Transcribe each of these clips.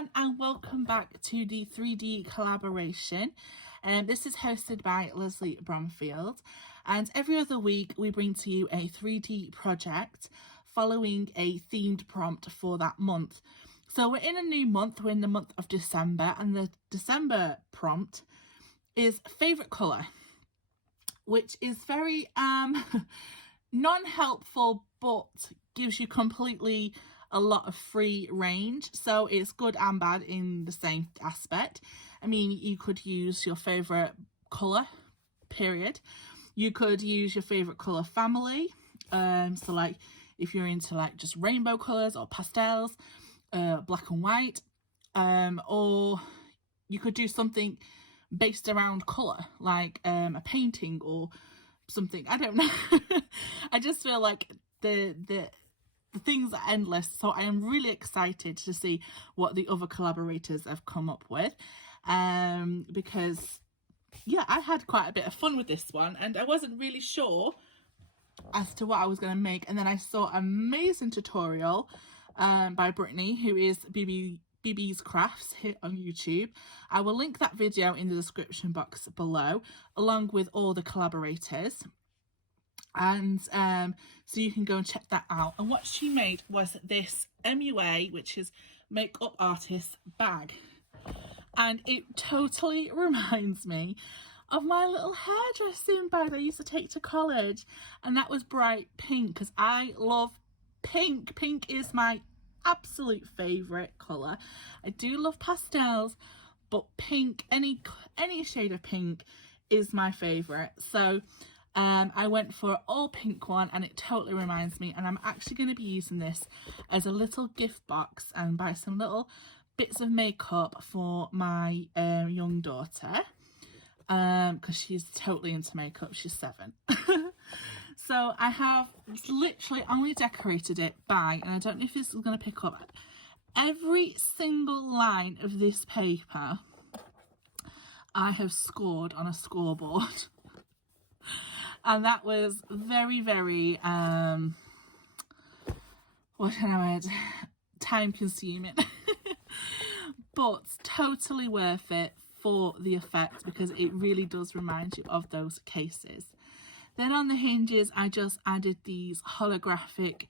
everyone, and welcome back to the 3D collaboration. This is hosted by Lesley Bromfield, and every other week we bring to you a 3D project following a themed prompt for that month. So we're in a new month, we're in the month of December, and the December prompt is favourite colour, which is very non-helpful but gives you completely a lot of free range, so it's good and bad in the same aspect. I mean, you could use your favourite colour, period. You could use your favourite colour family, so like if you're into like just rainbow colours or pastels, black and white, or you could do something based around colour, like a painting or something. I don't know. I just feel like the things are endless, so I am really excited to see what the other collaborators have come up with, because yeah, I had quite a bit of fun with this one and I wasn't really sure as to what I was going to make, and then I saw an amazing tutorial by Brittany, who is BB's Crafts here on YouTube. I will link that video in the description box below along with all the collaborators, and so you can go and check that out. And what she made was this MUA, which is makeup artist bag, and it totally reminds me of my little hairdressing bag I used to take to college, and that was bright pink because I love pink. Pink is my absolute favorite color. I do love pastels, but pink, any shade of pink is my favorite. So I went for an all pink one, and it totally reminds me, and I'm actually going to be using this as a little gift box and buy some little bits of makeup for my young daughter, because she's totally into makeup. She's 7. So I have literally only decorated it by, and I don't know if this is going to pick up, every single line of this paper I have scored on a scoreboard. And that was very, very, what can I add? Time consuming. But totally worth it for the effect, because it really does remind you of those cases. Then on the hinges, I just added these holographic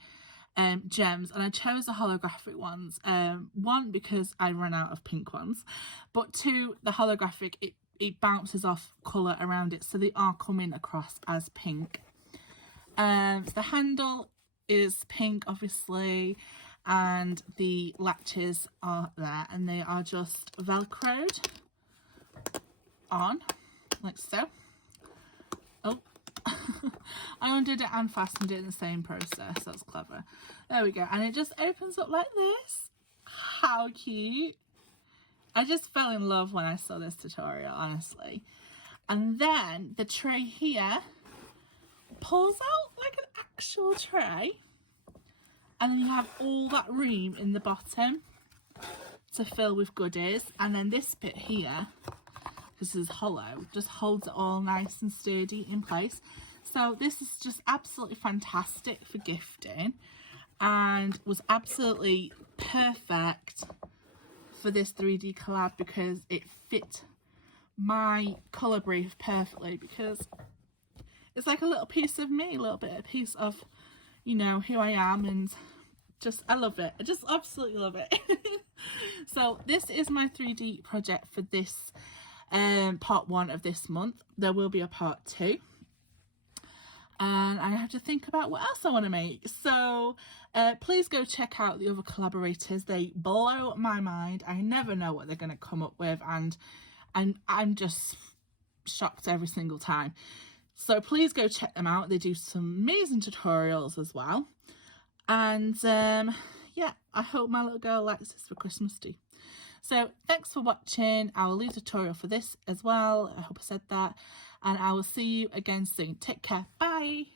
gems, and I chose the holographic ones. One, because I ran out of pink ones, but 2, the holographic, it bounces off colour around it, so they are coming across as pink. So the handle is pink, obviously, and the latches are there, and they are just velcroed on like so. Oh, I undid it and fastened it in the same process. That's clever. There we go, and it just opens up like this. How cute. I just fell in love when I saw this tutorial, honestly. And then the tray here pulls out like an actual tray, and then you have all that room in the bottom to fill with goodies. And then this bit here, because this is hollow, just holds it all nice and sturdy in place. So this is just absolutely fantastic for gifting, and was absolutely perfect for this 3D collab, because it fit my colour brief perfectly, because it's like a little piece of me, a little bit, a piece of, you know, who I am, and just, I love it. I just absolutely love it. So this is my 3D project for this part 1 of this month. There will be a part 2. And I have to think about what else I want to make. So please go check out the other collaborators. They blow my mind. I never know what they're going to come up with, and I'm just shocked every single time. So please go check them out. They do some amazing tutorials as well. And yeah, I hope my little girl likes this for Christmas too. So thanks for watching. I will leave a tutorial for this as well. I hope I said that. And I will see you again soon. Take care. Bye.